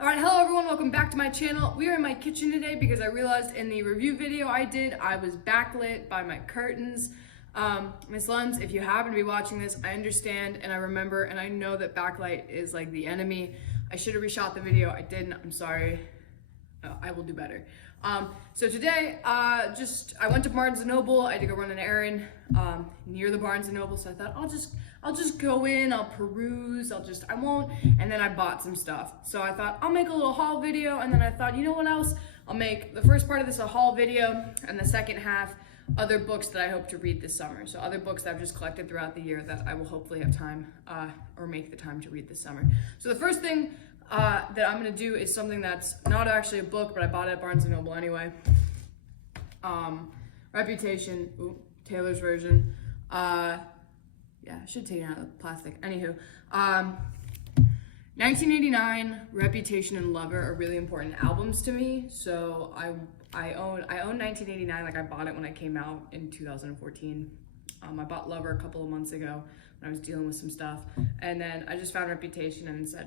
Alright, hello everyone, welcome back to my channel. We are in my kitchen today because I realized in the review video I did, I was backlit by my curtains. Miss Luns, if you happen to be watching this, I understand and I remember and I know that backlight is like the enemy. I should have reshot the video, I didn't, I'm sorry. I will do better. So today, I went to Barnes and Nobel. I had to go run an errand near the Barnes and Noble, so I thought I'll just go in, I'll peruse, I won't, and then I bought some stuff. So I thought I'll make a little haul video, and then I thought, you know what else? I'll make the first part of this a haul video, and the second half, other books that I hope to read this summer. So other books that I've just collected throughout the year that I will hopefully have time, or make the time to read this summer. So the first thing that I'm gonna do is something that's not actually a book, but I bought it at Barnes and Noble anyway. Reputation, Taylor's version. Yeah, I should take it out of the plastic. Anywho, 1989, Reputation, and Lover are really important albums to me. So I own 1989, like I bought it when it came out in 2014. I bought Lover a couple of months ago when I was dealing with some stuff. And then I just found Reputation and said,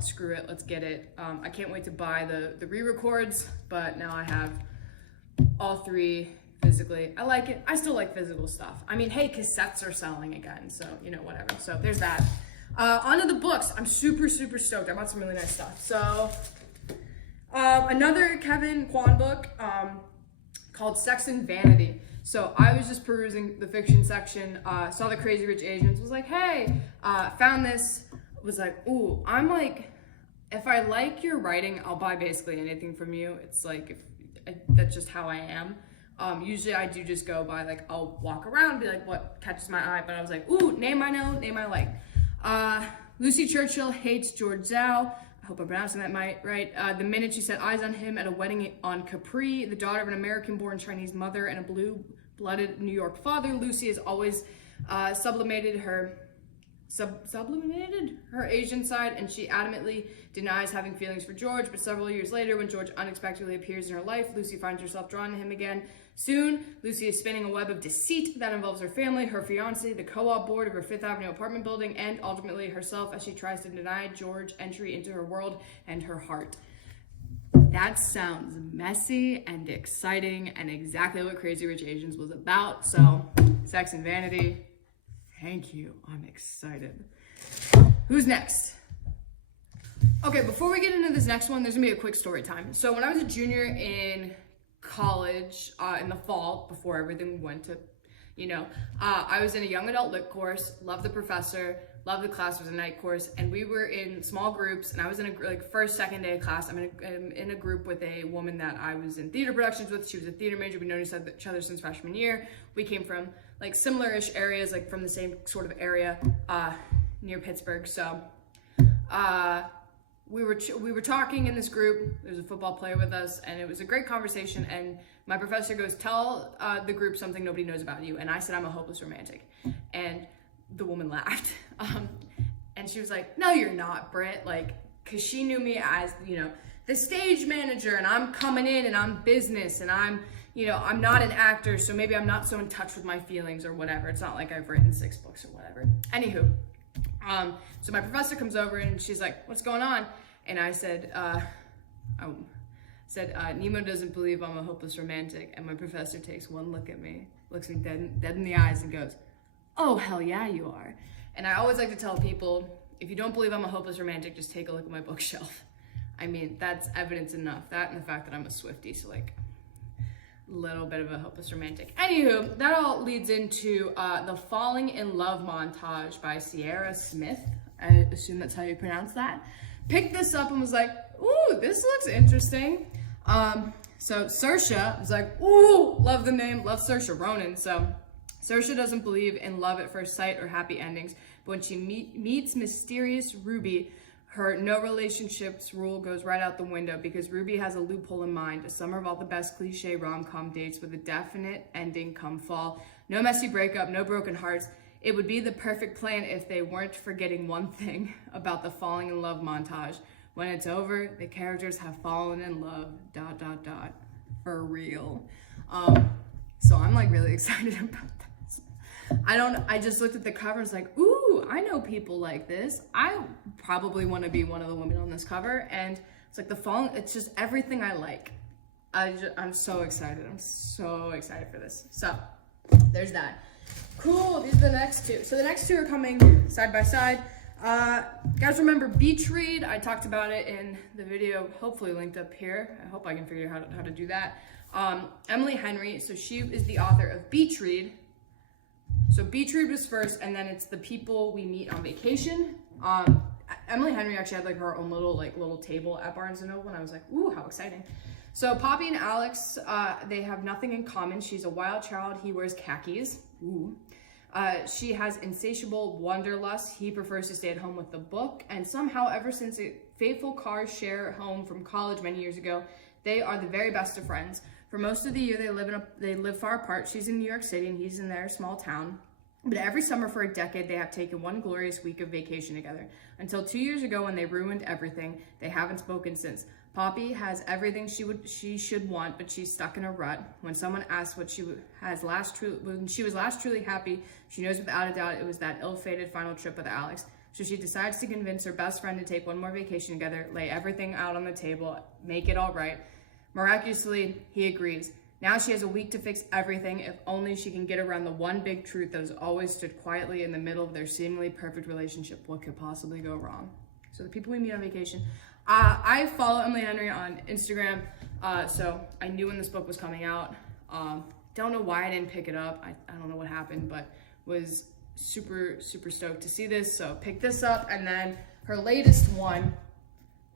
screw it, let's get it. I can't wait to buy the re-records, but now I have all three physically. I like it. I still like physical stuff. I mean, hey, cassettes are selling again, so, you know, whatever. So there's that. On to the books. I'm super stoked. I bought some really nice stuff. So, another Kevin Kwan book called Sex and Vanity. So I was just perusing the fiction section, saw the Crazy Rich Asians, was like, hey, found this, was like, ooh, I'm like, if I like your writing, I'll buy basically anything from you. It's like, that's just how I am. Usually I do just go by, like, I'll walk around and be like, what catches my eye? But I was like, ooh, name I know, name I like. Lucy Churchill hates George Zhao. I hope I'm pronouncing that right. The minute she set eyes on him at a wedding on Capri, the daughter of an American-born Chinese mother and a blue-blooded New York father, Lucy has always sublimated her Asian side, and she adamantly denies having feelings for George, but several years later, when George unexpectedly appears in her life, Lucy finds herself drawn to him again. Soon, Lucy is spinning a web of deceit that involves her family, her fiancé, the co-op board of her Fifth Avenue apartment building, and ultimately herself as she tries to deny George entry into her world and her heart. That sounds messy and exciting and exactly what Crazy Rich Asians was about. So, Sex and Vanity. Thank you, I'm excited. Who's next? Okay, before we get into this next one, there's gonna be a quick story time. So when I was a junior in college, in the fall, before everything went to, you know, I was in a young adult lit course, loved the professor, loved the class, it was a night course, and we were in small groups, and I was in a, like, first, second day of class, I'm in a group with a woman that I was in theater productions with. She was a theater major, we'd known each other since freshman year. We came from, like, similar-ish areas, like, from the same sort of area, near Pittsburgh, so, we were talking in this group. There's a football player with us, and it was a great conversation, and my professor goes, tell the group something nobody knows about you, and I said, I'm a hopeless romantic, and the woman laughed, and she was like, no, you're not, Britt, like, because she knew me as, you know, the stage manager, and I'm coming in, and I'm business, and I'm, you know, I'm not an actor, so maybe I'm not so in touch with my feelings or whatever. It's not like I've written 6 books or whatever. Anywho, so my professor comes over and she's like, what's going on? And I said, Nemo doesn't believe I'm a hopeless romantic. And my professor takes one look at me, looks me dead in the eyes and goes, oh, hell yeah, you are. And I always like to tell people, if you don't believe I'm a hopeless romantic, just take a look at my bookshelf. I mean, that's evidence enough. That and the fact that I'm a Swiftie, so like, little bit of a hopeless romantic. Anywho, that all leads into the Falling in Love montage by Sierra Smith. I assume that's how you pronounce that. Picked this up and was like, ooh, this looks interesting. So Saoirse was like, ooh, love the name, love Saoirse Ronan. So Saoirse doesn't believe in love at first sight or happy endings, but when she meets mysterious Ruby, her no relationships rule goes right out the window because Ruby has a loophole in mind, a summer of all the best cliche rom-com dates with a definite ending come fall. No messy breakup, no broken hearts. It would be the perfect plan if they weren't forgetting one thing about the falling in love montage. When it's over, the characters have fallen in love, ... For real. So I'm like really excited about this. I just looked at the cover and was like, ooh, I know people like this. I probably want to be one of the women on this cover. And It's like the fall, it's just everything I like. I'm so excited. I'm so excited for this. So there's that. Cool, these are the next two. So the next two are coming side by side. Guys, remember Beach Read? I talked about it in the video, hopefully linked up here. I hope I can figure out how to do that. Emily Henry, so she is the author of Beach Read. So Beach Read was first, and then it's The People We Meet on Vacation. Emily Henry actually had like her own little table at Barnes and Nobel, and I was like, ooh, how exciting. So Poppy and Alex, they have nothing in common. She's a wild child. He wears khakis. Ooh. She has insatiable wanderlust. He prefers to stay at home with the book. And somehow, ever since a fateful car share home from college many years ago, they are the very best of friends. For most of the year, they live far apart. She's in New York City, and he's in their small town. But every summer for a decade, they have taken one glorious week of vacation together. Until 2 years ago, when they ruined everything, they haven't spoken since. Poppy has everything she should want, but she's stuck in a rut. When someone asks when she was last truly happy, she knows without a doubt it was that ill-fated final trip with Alex. So she decides to convince her best friend to take one more vacation together, lay everything out on the table, make it all right. Miraculously, he agrees. Now she has a week to fix everything, if only she can get around the one big truth that has always stood quietly in the middle of their seemingly perfect relationship. What could possibly go wrong? So The People We Meet on Vacation. I follow Emily Henry on Instagram, so I knew when this book was coming out. Don't know why I didn't pick it up. I don't know what happened, but was super, super stoked to see this. So picked this up, and then her latest one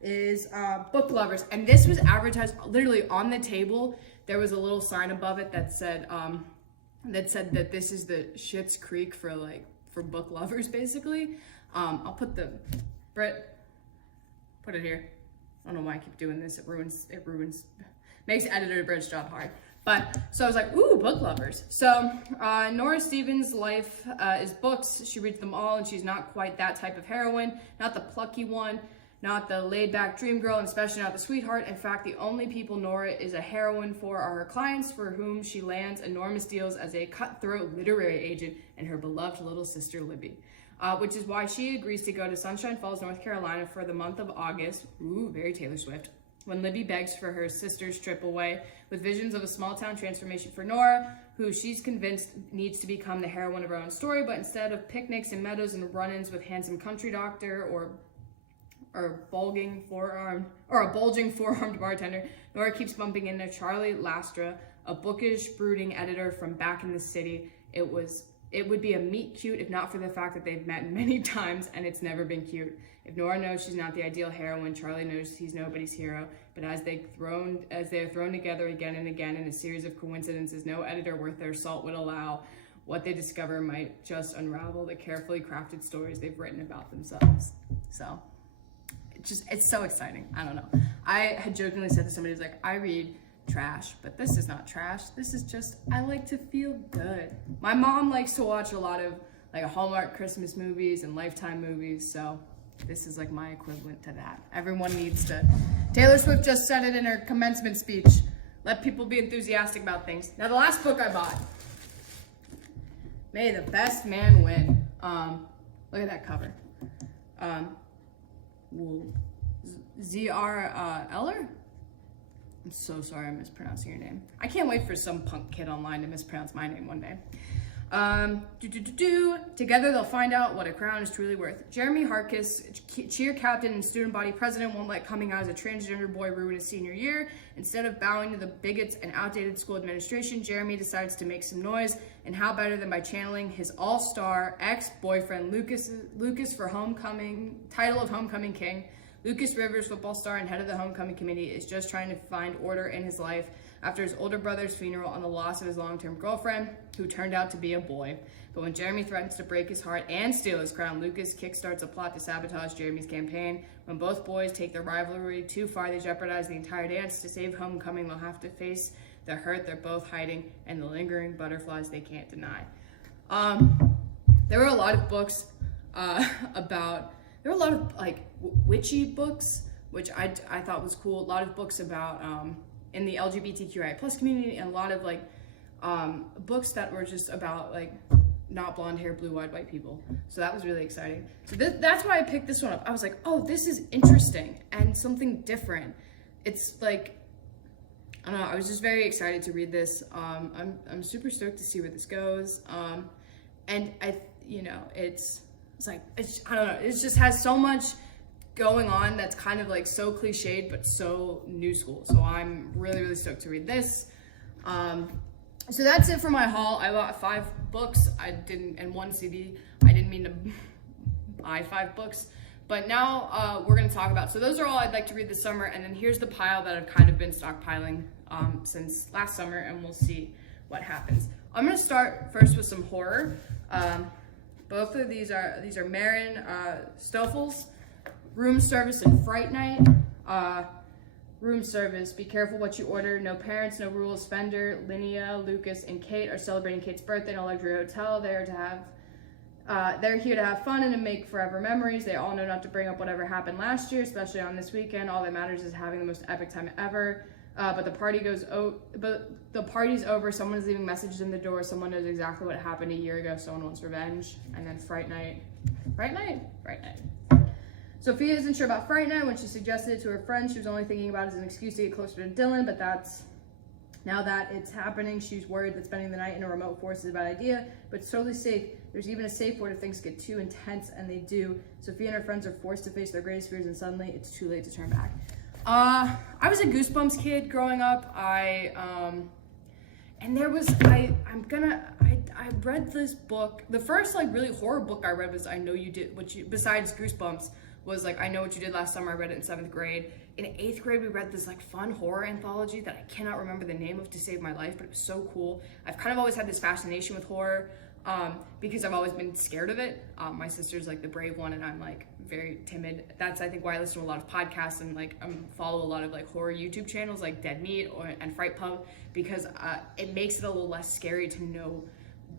is Book Lovers. And this was advertised literally on the table. There was a little sign above it that said that this is the Schitt's Creek for book lovers, basically. I'll put put it here. I don't know why I keep doing this. It ruins, makes editor Brett's job hard. But, so I was like, ooh, book lovers. So, Nora Stevens' life is books. She reads them all, and she's not quite that type of heroine. Not the plucky one, not the laid-back dream girl, and especially not the sweetheart. In fact, the only people Nora is a heroine for are her clients, for whom she lands enormous deals as a cutthroat literary agent, and her beloved little sister, Libby. Which is why she agrees to go to Sunshine Falls, North Carolina for the month of August. Ooh, very Taylor Swift. When Libby begs for her sister's trip away, with visions of a small-town transformation for Nora, who she's convinced needs to become the heroine of her own story, but instead of picnics and meadows and run-ins with handsome country doctor or a bulging four-armed bartender, Nora keeps bumping into Charlie Lastra, a bookish, brooding editor from back in the city. It would be a meet cute if not for the fact that they've met many times and it's never been cute. If Nora knows she's not the ideal heroine, Charlie knows he's nobody's hero. But as they are thrown together again and again in a series of coincidences no editor worth their salt would allow, what they discover might just unravel the carefully crafted stories they've written about themselves. So it's so exciting. I don't know. I had jokingly said to somebody who's like, I read trash, but this is not trash. This is just, I like to feel good. My mom likes to watch a lot of Hallmark Christmas movies and Lifetime movies, so this is like my equivalent to that. Everyone needs to. Taylor Swift just said it in her commencement speech. Let people be enthusiastic about things. Now the last book I bought, May the Best Man Win. Look at that cover. Z.R. Eller? I'm so sorry I'm mispronouncing your name. I can't wait for some punk kid online to mispronounce my name one day. Together they'll find out what a crown is truly worth. Jeremy Harkis, cheer captain and student body president, won't let coming out as a transgender boy ruin his senior year. Instead of bowing to the bigots and outdated school administration, Jeremy decides to make some noise, and how better than by channeling his all-star ex-boyfriend Lucas for title of homecoming king. Lucas Rivers, football star and head of the homecoming committee, is just trying to find order in his life after his older brother's funeral and the loss of his long-term girlfriend, who turned out to be a boy. But when Jeremy threatens to break his heart and steal his crown, Lucas kickstarts a plot to sabotage Jeremy's campaign. When both boys take their rivalry too far, they jeopardize the entire dance. To save homecoming, they'll have to face the hurt they're both hiding and the lingering butterflies they can't deny. There were a lot of books there were a lot of witchy books, which I thought was cool. A lot of books about in the LGBTQIA plus community, and a lot of books that were just about not blonde hair, blue-eyed white people. So that was really exciting. So that's why I picked this one up. I was like, oh, this is interesting. And something different. It's like, I don't know, I was just very excited to read this. I'm super stoked to see where this goes. And it's like, I don't know, it just has so much going on that's kind of like so cliched, but so new school. So I'm really, really stoked to read this. So that's it for my haul. I bought 5 books. And 1 CD. I didn't mean to buy 5 books. But now we're going to talk about, so those are all I'd like to read this summer, and then here's the pile that I've kind of been stockpiling since last summer, and we'll see what happens. I'm going to start first with some horror. Both of these are Marin Stoffel's Room Service and Fright Night. Room Service, be careful what you order. No parents, no rules. Fender, Linnea, Lucas, and Kate are celebrating Kate's birthday in a luxury hotel. They're here to have fun and to make forever memories. They all know not to bring up whatever happened last year, especially on this weekend. All that matters is having the most epic time ever. But the party's over. Someone is leaving messages in the door. Someone knows exactly what happened a year ago. Someone wants revenge. And then Fright Night. Sophia isn't sure about Fright Night. When she suggested it to her friend, she was only thinking about it as an excuse to get closer to Dylan, but now that it's happening, she's worried that spending the night in a remote forest is a bad idea, but it's totally safe. There's even a safe word if things get too intense, and they do. Sophia and her friends are forced to face their greatest fears, and suddenly it's too late to turn back. I was a Goosebumps kid growing up. I read this book. The first like really horror book I read was I Know You Did What You, besides Goosebumps, was like I Know What You Did Last Summer. I read it in 7th grade. In 8th grade, we read this like fun horror anthology that I cannot remember the name of to save my life, but it was so cool. I've kind of always had this fascination with horror because I've always been scared of it. My sister's like the brave one, and I'm like very timid. That's I think why I listen to a lot of podcasts and like follow a lot of like horror YouTube channels like Dead Meat and Fright Pub, because it makes it a little less scary to know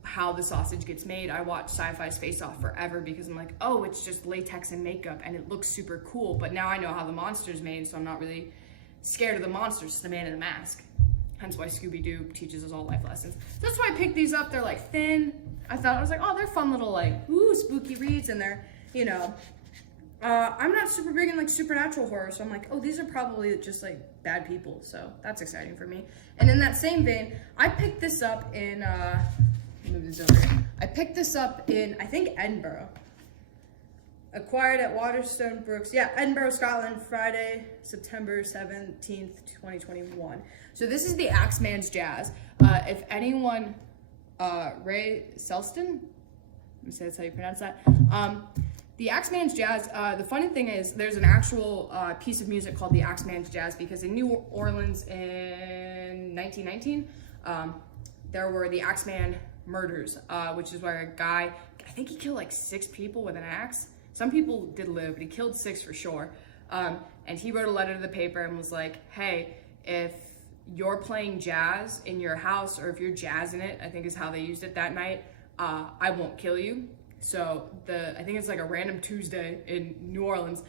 how the sausage gets made. I watched Sci-Fi's Face Off forever because I'm like, oh, it's just latex and makeup and it looks super cool, but now I know how the monster's made, so I'm not really scared of the monsters. It's the man in the mask. Hence why Scooby-Doo teaches us all life lessons. So that's why I picked these up. They're like thin. I was like, oh, they're fun little like, ooh, spooky reads, and they're, I'm not super big in like supernatural horror, so I'm like, oh, these are probably just like bad people, so that's exciting for me. And in that same vein, I picked this up in, I picked this up in, I think, Edinburgh. Acquired at Waterstone Brooks. Yeah, Edinburgh, Scotland, Friday, September 17th, 2021. So this is the Axeman's Jazz. If anyone, Ray Selston, let me say that's how you pronounce that. The Axeman's Jazz, the funny thing is there's an actual piece of music called the Axeman's Jazz because in New Orleans in 1919, there were the Axeman murders, which is where a guy, I think he killed like 6 people with an axe. Some people did live, but he killed 6 for sure. And he wrote a letter to the paper and was like, hey, if you're playing jazz in your house, or if you're jazzing it, I think is how they used it that night, I won't kill you. So I think it's like a random Tuesday in New Orleans,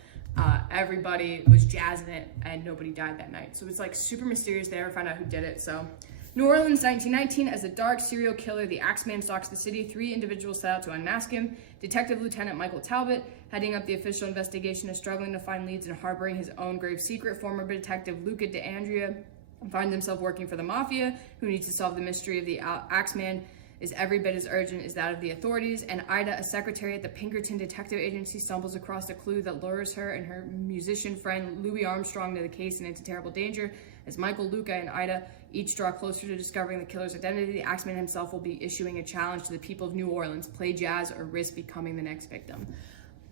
everybody was jazzing it and nobody died that night. So it's like super mysterious. They never found out who did it. So New Orleans, 1919, as a dark serial killer, the Axeman stalks the city. 3 individuals set out to unmask him. Detective Lieutenant Michael Talbot, heading up the official investigation, is struggling to find leads and harboring his own grave secret. Former detective Luca DeAndrea finds himself working for the mafia, who needs to solve the mystery of the Axeman is every bit as urgent as that of the authorities. And Ida, a secretary at the Pinkerton Detective Agency, stumbles across a clue that lures her and her musician friend Louis Armstrong to the case and into terrible danger. As Michael, Luca, and Ida each draw closer to discovering the killer's identity, the Axeman himself will be issuing a challenge to the people of New Orleans: play jazz or risk becoming the next victim.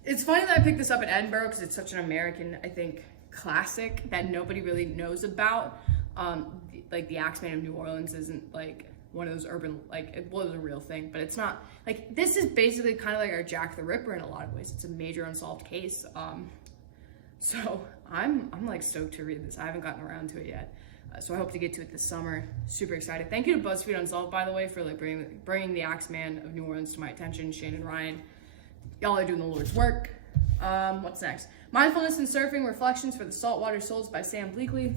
It's funny that I picked this up in Edinburgh because it's such an American, I think, classic that nobody really knows about. Like the Axeman of New Orleans isn't like one of those urban, like it was a real thing, but it's not like, this is basically kind of like our Jack the Ripper in a lot of ways. It's a major unsolved case. So I'm like stoked to read this. I haven't gotten around to it yet. So I hope to get to it this summer. Super excited. Thank you to BuzzFeed Unsolved, by the way, for like bringing the Axeman of New Orleans to my attention. Shane and Ryan, y'all are doing the Lord's work. What's next? Mindfulness and Surfing: Reflections for the Saltwater Souls by Sam Bleakley.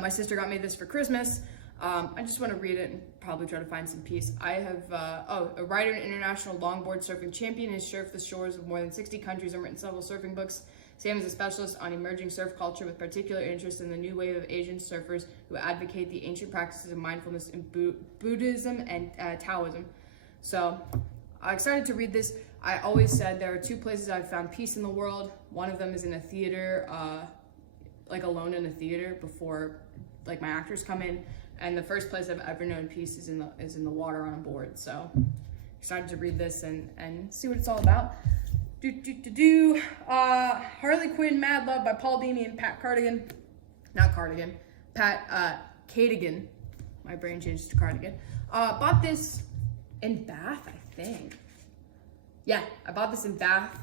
My sister got me this for Christmas. I just want to read it and probably try to find some peace. I have, a writer and international longboard surfing champion, has surfed the shores of more than 60 countries and written several surfing books. Sam is a specialist on emerging surf culture with particular interest in the new wave of Asian surfers who advocate the ancient practices of mindfulness in Buddhism and Taoism. So I'm excited to read this. I always said there are two places I've found peace in the world. One of them is in a theater, like alone in a theater before like my actors come in. And the first place I've ever known peace is in the water on a board. So excited to read this and see what it's all about. Harley Quinn, Mad Love by Paul Dini and Pat Cardigan. Not Cardigan. Pat Cadigan. My brain changed to Cardigan. Bought this in Bath, I think. Yeah, I bought this in Bath.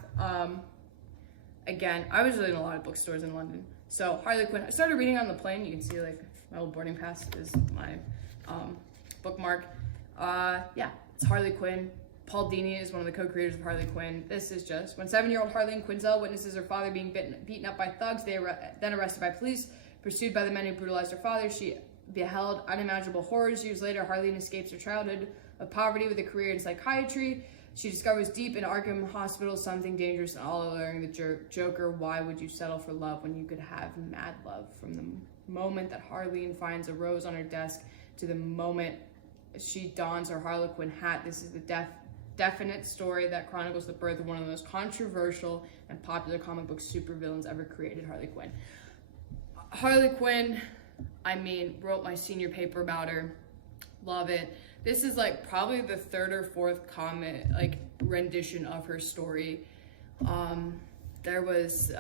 Again, I was really in a lot of bookstores in London. So Harley Quinn, I started reading on the plane. You can see like my old boarding pass is my bookmark. Yeah, it's Harley Quinn. Paul Dini is one of the co-creators of Harley Quinn. This is just when 7-year-old Harleen Quinzel witnesses her father being beaten up by thugs, then arrested by police, pursued by the men who brutalized her father. She beheld unimaginable horrors. Years later, Harleen escapes her childhood of poverty with a career in psychiatry. She discovers deep in Arkham Hospital something dangerous and all alluring the Joker. Why would you settle for love when you could have mad love? From the moment that Harleen finds a rose on her desk to the moment she dons her Harlequin hat, this is the definite story that chronicles the birth of one of the most controversial and popular comic book supervillains ever created, Harley Quinn. Harley Quinn, I mean, wrote my senior paper about her. Love it. This is like probably the third or fourth comic rendition of her story. There was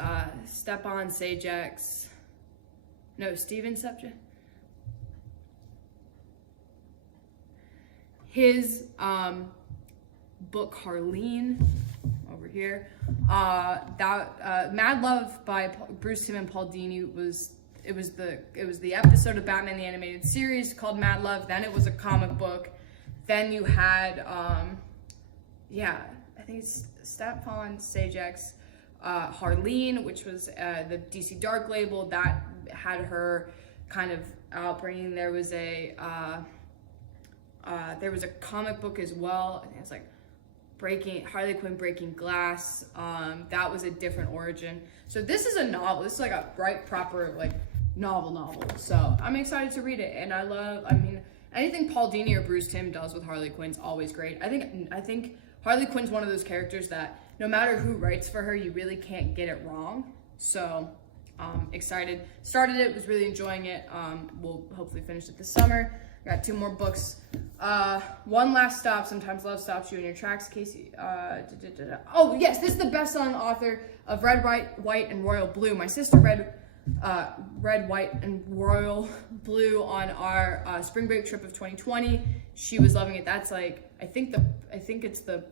Steven Sajek's his book Harleen over here. Mad Love by Bruce Timm and Paul Dini was the episode of Batman the Animated Series called Mad Love. Then it was a comic book. Then you had I think it's Stepan Sajek's Harleen, which was the DC Dark label that had her kind of outbringing. There was a comic book as well. I think it was like Harley Quinn Breaking Glass. That was a different origin. So this is a novel. This is like a proper novel. So I'm excited to read it. And I mean, anything Paul Dini or Bruce Timm does with Harley Quinn's always great. I think Harley Quinn's one of those characters that no matter who writes for her, you really can't get it wrong. So excited. Started it, was really enjoying it. We'll hopefully finish it this summer. Got 2 more books. One Last Stop, Sometimes Love Stops You in Your Tracks, Casey. Oh, yes, this is the best-selling author of Red, White, and Royal Blue. My sister read Red, White, and Royal Blue on our spring break trip of 2020. She was loving it. That's like, I think it's the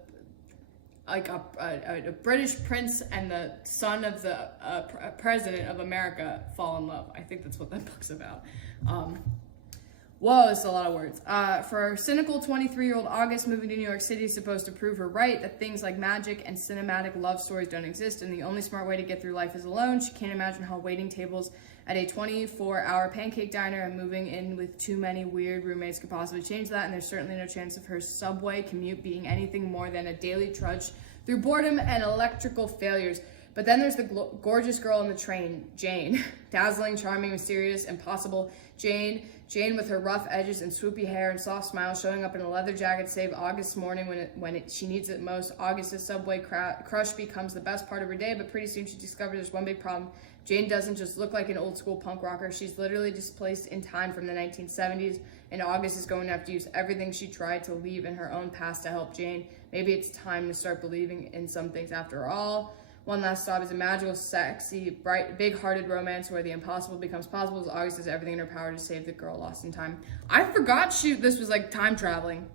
a British prince and the son of the president of America fall in love. I think that's what that book's about. Whoa, it's a lot of words. For cynical 23-year-old August, moving to New York City is supposed to prove her right that things like magic and cinematic love stories don't exist, and the only smart way to get through life is alone. She can't imagine how waiting tables at a 24-hour pancake diner and moving in with too many weird roommates could possibly change that, and there's certainly no chance of her subway commute being anything more than a daily trudge through boredom and electrical failures. But then there's the gorgeous girl on the train, Jane. Dazzling, charming, mysterious, impossible. Jane with her rough edges and swoopy hair and soft smile, showing up in a leather jacket to save August's morning when she needs it most. August's subway crush becomes the best part of her day, but pretty soon she discovers there's one big problem. Jane doesn't just look like an old school punk rocker. She's literally displaced in time from the 1970s, and August is going to have to use everything she tried to leave in her own past to help Jane. Maybe it's time to start believing in some things after all. One Last Stop is a magical, sexy, bright, big-hearted romance where the impossible becomes possible as August does everything in her power to save the girl lost in time. I forgot this was like time traveling.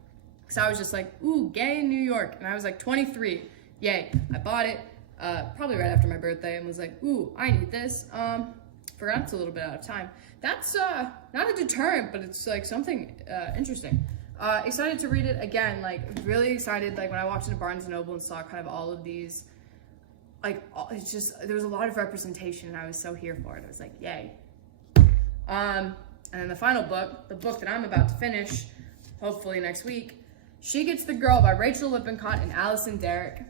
Because I was just like, ooh, gay in New York. And I was like 23. Yay. I bought it probably right after my birthday and was like, ooh, I need this. Forgot it's a little bit out of time. That's not a deterrent, but it's like something interesting. Excited to read it again. Like really excited. Like when I walked into Barnes and Nobel and saw kind of all of these, it's just, there was a lot of representation and I was so here for it. I was like, yay. And then the final book, the book that I'm about to finish, hopefully next week, She Gets the Girl by Rachel Lippincott and Allison Derrick.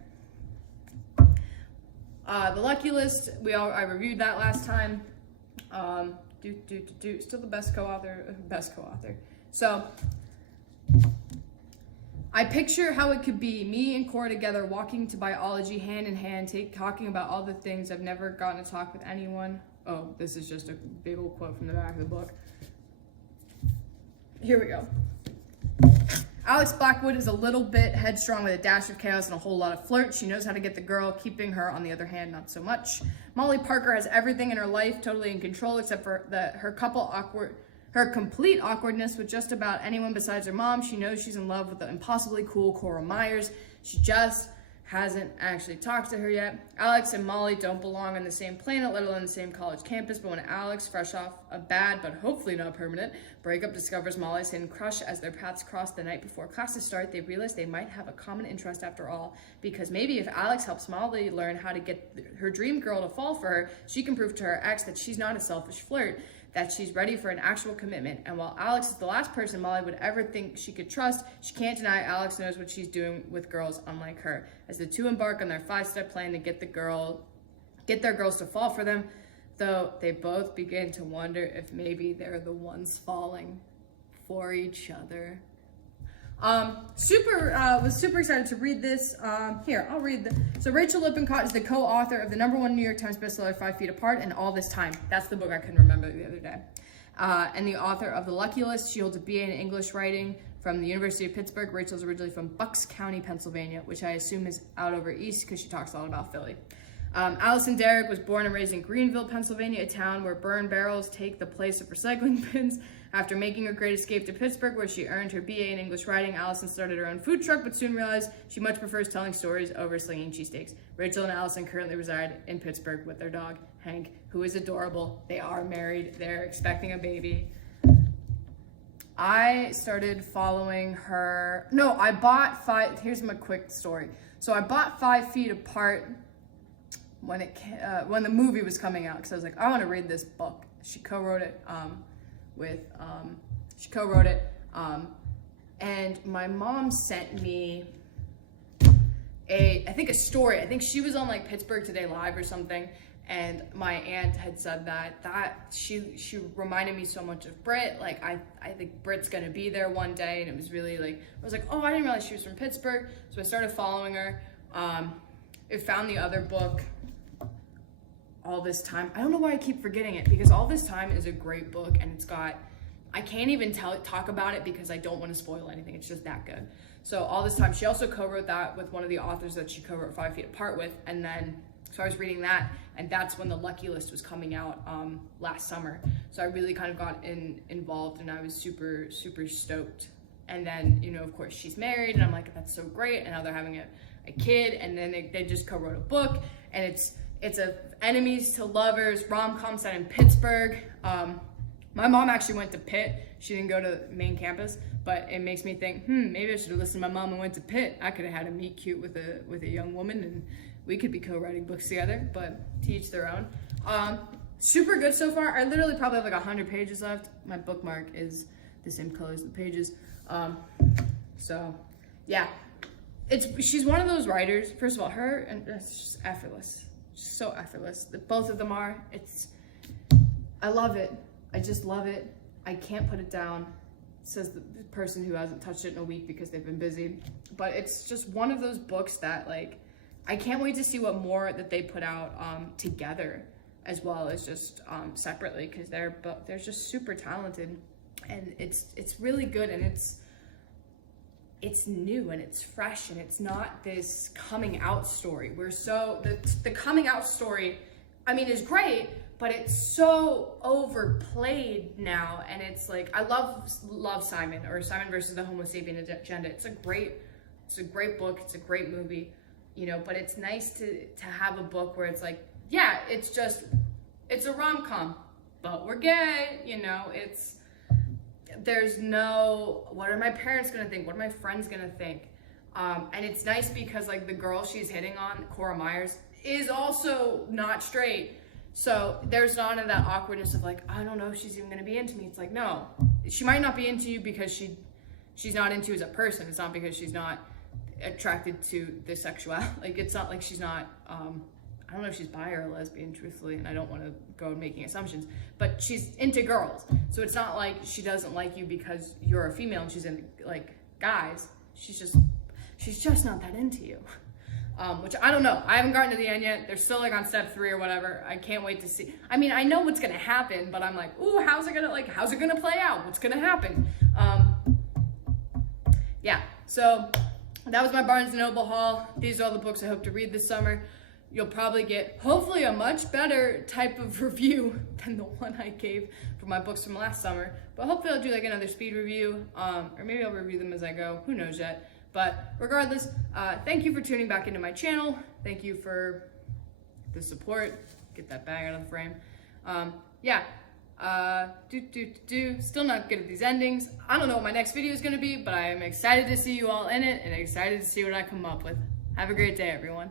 The Lucky List, I reviewed that last time. Still the best co-author. So I picture how it could be me and Cora together walking to biology hand in hand, talking about all the things I've never gotten to talk with anyone. Oh, this is just a big old quote from the back of the book. Here we go. Alex Blackwood is a little bit headstrong with a dash of chaos and a whole lot of flirt. She knows how to get the girl, keeping her, on the other hand, not so much. Molly Parker has everything in her life totally in control, except for her complete awkwardness with just about anyone besides her mom. She knows she's in love with the impossibly cool Cora Myers. She just hasn't actually talked to her yet. Alex and Molly don't belong on the same planet, let alone the same college campus, but when Alex, fresh off a bad but hopefully not permanent breakup, discovers Molly's hidden crush as their paths cross the night before classes start, they realize they might have a common interest after all, because maybe if Alex helps Molly learn how to get her dream girl to fall for her, she can prove to her ex that she's not a selfish flirt, that she's ready for an actual commitment. And while Alex is the last person Molly would ever think she could trust, she can't deny Alex knows what she's doing with girls unlike her. As the two embark on their 5-step plan to get their girls to fall for them, though they both begin to wonder if maybe they're the ones falling for each other. Was super excited to read this. Here, I'll read so Rachel Lippincott is the co-author of the #1 New York Times bestseller, 5 Feet Apart, and All This Time. That's the book I couldn't remember the other day. And the author of The Lucky List. She holds a BA in English writing from the University of Pittsburgh. Rachel's originally from Bucks County, Pennsylvania, which I assume is out over east because she talks a lot about Philly. Allison Derrick was born and raised in Greenville, Pennsylvania, a town where burn barrels take the place of recycling bins. After making her great escape to Pittsburgh, where she earned her BA in English writing, Allison started her own food truck, but soon realized she much prefers telling stories over slinging cheesesteaks. Rachel and Allison currently reside in Pittsburgh with their dog, Hank, who is adorable. They are married. They're expecting a baby. I started following her. No, I bought here's my quick story. So I bought 5 Feet Apart when the movie was coming out, because I was like, I want to read this book. She co-wrote it and my mom sent me I think a story. I think she was on like Pittsburgh Today Live or something, and my aunt had said that she reminded me so much of Brit. Like I think Brit's gonna be there one day, and it was really like, I was like, oh, I didn't realize she was from Pittsburgh. So I started following her. I found the other book, All This Time. I don't know why I keep forgetting it, because All This Time is a great book, and it's got, I can't even talk about it because I don't want to spoil anything. It's just that good. So All This Time, she also co-wrote that with one of the authors that she co-wrote 5 Feet Apart with, and then, so I was reading that, and that's when The Lucky List was coming out last summer. So I really kind of got involved, and I was super, super stoked. And then, you know, of course, she's married, and I'm like, that's so great, and now they're having a kid, and then they just co-wrote a book, and it's a enemies to lovers rom-com set in Pittsburgh. My mom actually went to Pitt. She didn't go to the main campus, but it makes me think, maybe I should have listened to my mom and went to Pitt. I could have had a meet cute with a young woman, and we could be co-writing books together, but to each their own. Super good so far. I literally probably have like 100 pages left. My bookmark is the same color as the pages. So yeah, she's one of those writers. First of all, her, and it's just effortless. So effortless. Both of them are. I love it. I just love it. I can't put it down, says the person who hasn't touched it in a week because they've been busy. But it's just one of those books that, like, I can't wait to see what more that they put out together, as well as just separately, because they're just super talented, and it's really good, and it's new, and it's fresh, and it's not this coming out story. The coming out story, I mean, is great, but it's so overplayed now, and it's like, I love Simon, or Simon versus the Homo sapien agenda. It's a great book, it's a great movie, you know, but it's nice to have a book where it's like, yeah, it's a rom-com, but we're gay, you know, there's no, what are my parents gonna think? What are my friends gonna think? And it's nice because, like, the girl she's hitting on, Cora Myers, is also not straight. So there's not in that awkwardness of like, I don't know if she's even gonna be into me. It's like, no, she might not be into you because she's not into you as a person. It's not because she's not attracted to the sexuality. Like, it's not like she's not, I don't know if she's bi or a lesbian, truthfully, and I don't want to go making assumptions, but she's into girls. So it's not like she doesn't like you because you're a female and she's into like guys. She's just not that into you. Which I don't know. I haven't gotten to the end yet. They're still like on step 3 or whatever. I can't wait to see. I mean, I know what's gonna happen, but I'm like, ooh, how's it gonna play out? What's gonna happen? Yeah, so that was my Barnes and Noble haul. These are all the books I hope to read this summer. You'll probably get, hopefully, a much better type of review than the one I gave for my books from last summer. But hopefully I'll do like another speed review, or maybe I'll review them as I go. Who knows yet? But regardless, thank you for tuning back into my channel. Thank you for the support. Get that bag out of the frame. Yeah. Still not good at these endings. I don't know what my next video is going to be, but I am excited to see you all in it and excited to see what I come up with. Have a great day, everyone.